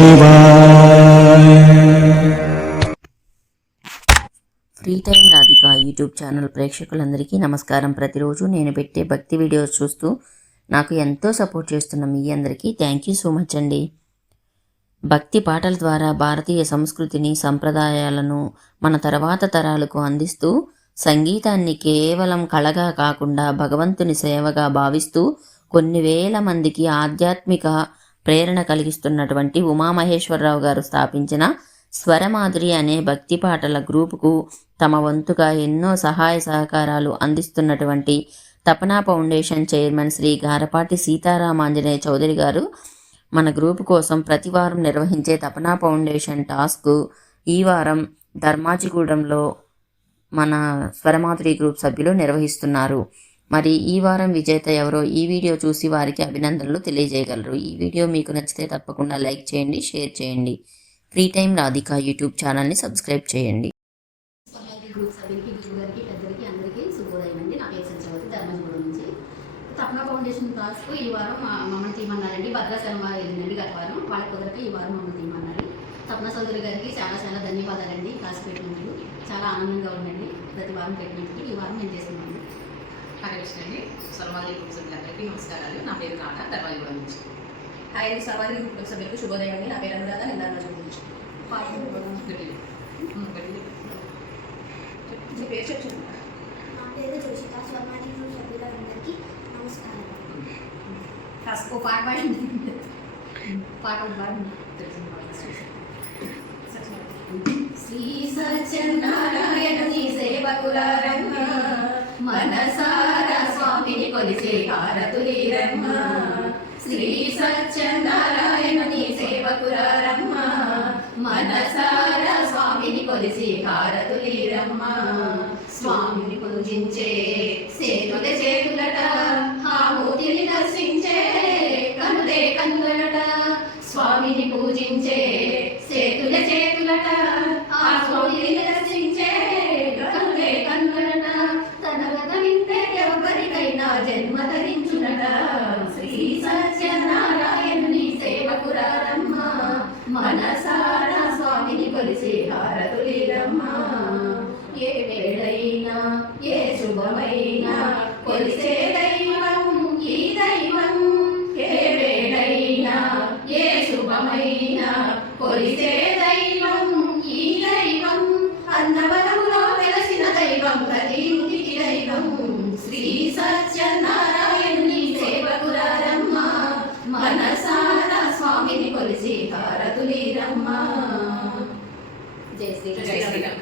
శివాయ. Free time Radhika YouTube channel ప్రేక్షకులందరికీ నమస్కారం. ప్రతిరోజు నేను పెట్టే భక్తి వీడియోస్ చూస్తూ నాకు ఎంతో సపోర్ట్ చేస్తున్న మీ అందరికీ థ్యాంక్ యూ సో మచ్ అండి. భక్తి పాటల ద్వారా భారతీయ సంస్కృతిని సంప్రదాయాలను మన తర్వాత తరాలకు అందిస్తూ సంగీతాన్ని కేవలం కళగా కాకుండా భగవంతుని సేవగా భావిస్తూ కొన్ని వేల మందికి ఆధ్యాత్మిక ప్రేరణ కలిగిస్తున్నటువంటి ఉమామహేశ్వరరావు గారు స్థాపించిన స్వరమాధురి అనే భక్తి పాటల గ్రూపుకు తమ వంతుగా ఎన్నో సహాయ సహకారాలు అందిస్తున్నటువంటి తపనా ఫౌండేషన్ చైర్మన్ శ్రీ గారపాటి సీతారామాంజనేయ చౌదరి గారు మన గ్రూపు కోసం ప్రతివారం నిర్వహించే తపనా ఫౌండేషన్ టాస్క్ ఈ వారం ధర్మాజిగూడెంలో మన స్వరమాధురి గ్రూప్ సభ్యులు నిర్వహిస్తున్నారు. మరి ఈ వారం విజేత ఎవరో ఈ వీడియో చూసి వారికి అభినందనలు తెలియజేయగలరు. ఈ వీడియో మీకు నచ్చితే తప్పకుండా లైక్ చేయండి, షేర్ చేయండి. ఫ్రీ టైం రాధిక యూట్యూబ్ ఛానల్ని సబ్స్క్రైబ్ చేయండి. తపనా ఫౌండేషన్ టాస్క్ ఈ వారం మమ్మల్ని తీయమన్నారండి. భద్రాచలం వెళ్ళిందండి గత వారం. వాళ్ళ కుదరక ఈ వారం మమ్మల్ని తీయమన్నారు. తపనా చౌదరి గారికి చాలా చాలా ధన్యవాదాలండి. క్లాస్ పెట్టినందుకు చాలా ఆనందంగా ఉందండి. ప్రతి వారం పెట్టినందుకు ఈ వారం నేను చేస్తున్నాను. హరే కృష్ణ అండి. స్వరమాధురి గ్రూప్ సభ్యులందరికీ నమస్కారాలు. నా పేరు రాధా, ధర్మాజిగూడెం నుంచి. హాయ్ అండి. స్వరమాధురి గ్రూప్ సభ్యులకు శుభోదయం అండి. నా పేరు అనురాధ, నేను ధర్మాజిగూడెం నుంచి. మీ పేరు చెప్పండి. నా పేరు జోషిత. స్వరమాధురి గ్రూప్ సభ్యులందరికీ నమస్కారం. ఓ పాట పాడింది. పాట పాడింది. శ్రీ సత్యనారాయణుని సేవకులారమ్మ, మనసారా స్వామిని కొలిచే హారతులీరమ్మ. శ్రీ సత్యనారాయణుని సేవకులారమ్మ, మనసారా స్వామిని కొలిచి హారతులీరమ్మ. స్వామిని పూజించే సేతుల చేతులట, ఆ మూర్తిని దర్శించే కనులే కన్నులట. స్వామిని పూజించే సేతుల చేతులట, ఆ స్వామిని దర్శించే కనులే కన్నులట. తన గత వింటే ఎవరికైనా జన్మ ధరించునట. శ్రీ సత్యనారాయణుని సేవకురారమ్మ, మనసారా స్వామిని కొలిసి హారతులీరమ్మ. ఏ వేళైనా ఏ శుభమైనా కొలిసే దైవం ఈ దైవం. ఏ వేళైనా ఏ శుభమైనా కొలిసే దైవం ఈ దైవం. అన్నవరములో వెలసిన దైవం ప్రతి మునికి దైవం. శ్రీ సత్యనారాయణుని సేవకురారమ్మ, మనసారా స్వామిని కొలిసి హారతులీరమ్మ. జై శ్రీ జై శ్రీరామ్.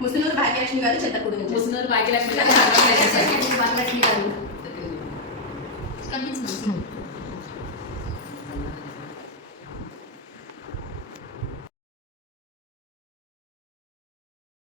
ముసునూరు భాగ్యలక్ష్మి గారు చింతకూడు నుంచి. ముసునూరు భాగ్యలక్ష్మి గారు భాగ్యలక్ష్మి గారు కనిపించింది.